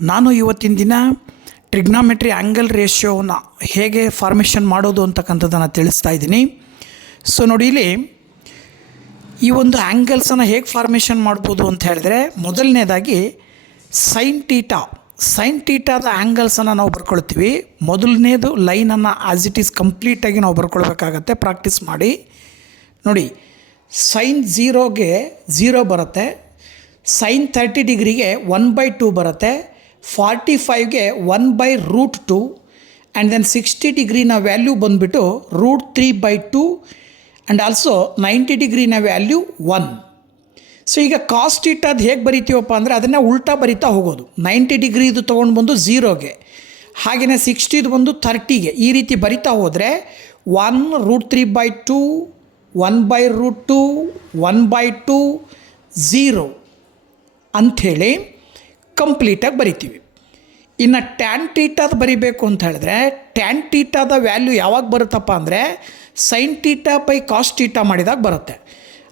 ನಾನು ಇವತ್ತಿನ ದಿನ ಟ್ರಿಗ್ನಾಮೆಟ್ರಿ ಆ್ಯಂಗಲ್ ರೇಷಿಯೋನ ಹೇಗೆ ಫಾರ್ಮೇಷನ್ ಮಾಡೋದು ಅಂತಕ್ಕಂಥದ್ದನ್ನು ತಿಳಿಸ್ತಾ ಇದ್ದೀನಿ. ಸೊ ನೋಡಿ, ಇಲ್ಲಿ ಈ ಒಂದು ಆ್ಯಂಗಲ್ಸನ್ನು ಹೇಗೆ ಫಾರ್ಮೇಷನ್ ಮಾಡ್ಬೋದು ಅಂತ ಹೇಳಿದ್ರೆ, ಮೊದಲನೇದಾಗಿ ಸೈನ್ ಟೀಟಾದ ಆ್ಯಂಗಲ್ಸನ್ನು ನಾವು ಬರ್ಕೊಳ್ತೀವಿ. ಮೊದಲನೇದು ಲೈನನ್ನು ಆ್ಯಸ್ ಇಟ್ ಈಸ್ ಕಂಪ್ಲೀಟಾಗಿ ನಾವು ಬರ್ಕೊಳ್ಬೇಕಾಗತ್ತೆ. ಪ್ರಾಕ್ಟೀಸ್ ಮಾಡಿ ನೋಡಿ. ಸೈನ್ 0ಗೆ 0 ಬರುತ್ತೆ, ಸೈನ್ 30 ಡಿಗ್ರಿಗೆ 1/2 ಬರುತ್ತೆ, 45ಗೆ 1/√2 ಆ್ಯಂಡ್ ದೆನ್ 60 ಡಿಗ್ರಿನ ವ್ಯಾಲ್ಯೂ ಬಂದುಬಿಟ್ಟು √3/2 ಆ್ಯಂಡ್ ಆಲ್ಸೋ 90 ಡಿಗ್ರಿನ ವ್ಯಾಲ್ಯೂ 1. ಸೊ ಈಗ ಕಾಸ್ ಥೀಟಾದ ಹೇಗೆ ಬರಿತೀವಪ್ಪ ಅಂದರೆ ಅದನ್ನು ಉಲ್ಟಾ ಬರಿತಾ ಹೋಗೋದು. 90 ಡಿಗ್ರಿದು ತೊಗೊಂಡು ಬಂದು 0ಗೆ, ಹಾಗೆಯೇ 60ಇದು ಬಂದು 30ಗೆ, ಈ ರೀತಿ ಬರಿತಾ ಹೋದರೆ 1√3/2 1/√2 1/2 0 ಅಂಥೇಳಿ ಕಂಪ್ಲೀಟಾಗಿ ಬರಿತೀವಿ. ಇನ್ನು ಟ್ಯಾನ್ ಟೀಟಾದ ಬರಿಬೇಕು ಅಂತ ಹೇಳಿದ್ರೆ, ಟ್ಯಾನ್ ಟೀಟಾದ ವ್ಯಾಲ್ಯೂ ಯಾವಾಗ ಬರುತ್ತಪ್ಪ ಅಂದರೆ sine theta by cos theta ಮಾಡಿದಾಗ ಬರುತ್ತೆ.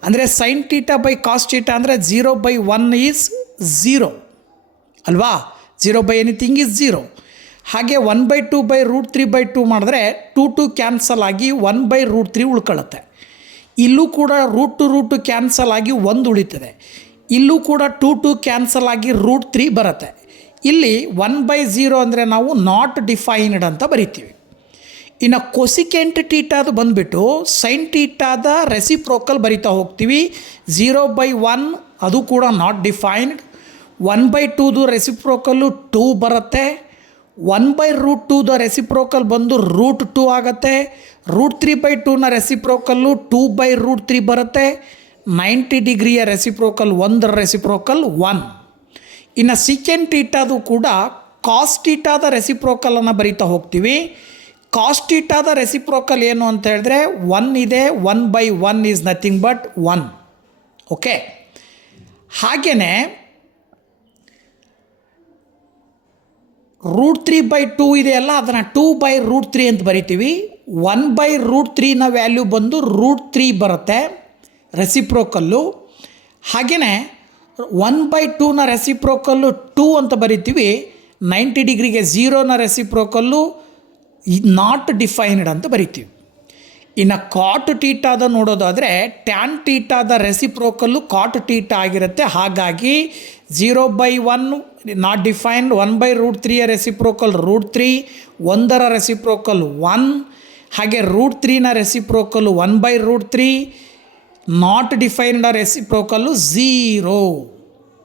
ಅಂದರೆ sine theta by cos theta ಅಂದರೆ 0/1 ಈಸ್ 0 ಅಲ್ವಾ, 0/ಎನಿಥಿಂಗ್ ಈಸ್ 0. ಹಾಗೆ 1/2/√3/2 ಮಾಡಿದ್ರೆ 2 ಕ್ಯಾನ್ಸಲ್ ಆಗಿ 1/√3 ಉಳ್ಕೊಳ್ಳುತ್ತೆ. ಇಲ್ಲೂ ಕೂಡ √2 ಕ್ಯಾನ್ಸಲ್ ಆಗಿ 1 ಉಳಿತದೆ. ಇಲ್ಲೂ ಕೂಡ 2 ಕ್ಯಾನ್ಸಲ್ ಆಗಿ √3 ಬರುತ್ತೆ. ಇಲ್ಲಿ 1/0 ಅಂದರೆ ನಾವು ನಾಟ್ ಡಿಫೈನ್ಡ್ ಅಂತ ಬರಿತೀವಿ. ಇನ್ನು ಕೊಸಿಕೆಂಟ್ ಟೀಟಾದು ಬಂದುಬಿಟ್ಟು ಸೈನ್ ಟೀಟಾದ ರೆಸಿಪ್ರೋಕಲ್ ಬರಿತಾ ಹೋಗ್ತೀವಿ. 0/1 ಅದು ಕೂಡ ನಾಟ್ ಡಿಫೈನ್ಡ್, 1/2ದು ರೆಸಿಪ್ರೋಕಲ್ಲು 2 ಬರುತ್ತೆ, 1/√2ದ ರೆಸಿಪ್ರೋಕಲ್ ಬಂದು √2 ಆಗುತ್ತೆ, √3/2ನ ರೆಸಿಪ್ರೋಕಲ್ಲು 2/√3 ಬರುತ್ತೆ, 90 ಡಿಗ್ರಿಯ ರೆಸಿಪ್ರೋಕಲ್ 1ರ ರೆಸಿಪ್ರೋಕಲ್ 1. ಇನ್ನು ಸಿಕೆಂಟ್ ಟೀಟಾದು ಕೂಡ ಕಾಸ್ ಟೀಟಾದ ರೆಸಿಪ್ರೋಕಲನ್ನು ಬರಿತಾ ಹೋಗ್ತೀವಿ. ಕಾಸ್ ಟೀಟಾದ ರೆಸಿಪ್ರೋಕಲ್ ಏನು ಅಂತ ಹೇಳಿದ್ರೆ 1 ಇದೆ, 1/1 ಈಸ್ ನಥಿಂಗ್ ಬಟ್ 1. ಓಕೆ, ಹಾಗೆಯೇ √3/2 ಇದೆಯಲ್ಲ, ಅದನ್ನು 2/√3 ಅಂತ ಬರಿತೀವಿ. 1/√3ನ ವ್ಯಾಲ್ಯೂ ಬಂದು √3 ಬರುತ್ತೆ ರೆಸಿಪ್ರೋಕಲ್ಲು. ಹಾಗೆಯೇ 1/2ನ ರೆಸಿಪ್ರೋಕಲ್ಲು 2 ಅಂತ ಬರಿತೀವಿ. 90 ಡಿಗ್ರಿಗೆ 0ನ ರೆಸಿಪ್ರೋಕಲ್ಲು ನಾಟ್ ಡಿಫೈನ್ಡ್ ಅಂತ ಬರಿತೀವಿ. ಇನ್ನು ಕಾಟ್ ಟೀಟಾದ ನೋಡೋದಾದರೆ ಟ್ಯಾನ್ ಟೀಟಾದ ರೆಸಿಪ್ರೋಕಲ್ಲು ಕಾಟ್ ಟೀಟಾ ಆಗಿರುತ್ತೆ. ಹಾಗಾಗಿ 0/1 ನಾಟ್ ಡಿಫೈನ್ಡ್, 1/√3ಯ ರೆಸಿಪ್ರೋಕಲ್ √3, 1ರ ರೆಸಿಪ್ರೋಕಲ್ 1, ಹಾಗೆ √3ನ ರೆಸಿಪ್ರೋಕಲ್ಲು 1/√3, ನಾಟ್ ಡಿಫೈನ್ಡ್ ರೆಸಿಪ್ರೋಕಲ್ಲು 0.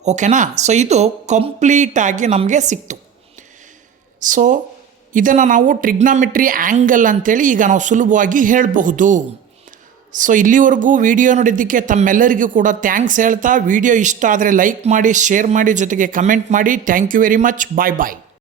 ಓಕೆನಾ? ಸೊ ಇದು ಕಂಪ್ಲೀಟಾಗಿ ನಮಗೆ ಸಿಕ್ತು. ಸೊ ಇದನ್ನು ನಾವು ಟ್ರಿಗ್ನಾಮೆಟ್ರಿ ಆ್ಯಂಗಲ್ ಅಂತೇಳಿ ಈಗ ನಾವು ಸುಲಭವಾಗಿ ಹೇಳಬಹುದು. ಸೊ ಇಲ್ಲಿವರೆಗೂ ವಿಡಿಯೋ ನೋಡಿದ್ದಕ್ಕೆ ತಮ್ಮೆಲ್ಲರಿಗೂ ಕೂಡ ಥ್ಯಾಂಕ್ಸ್ ಹೇಳ್ತಾ, ವಿಡಿಯೋ ಇಷ್ಟ ಆದರೆ ಲೈಕ್ ಮಾಡಿ, ಶೇರ್ ಮಾಡಿ, ಜೊತೆಗೆ ಕಮೆಂಟ್ ಮಾಡಿ. Thank you very much. Bye bye.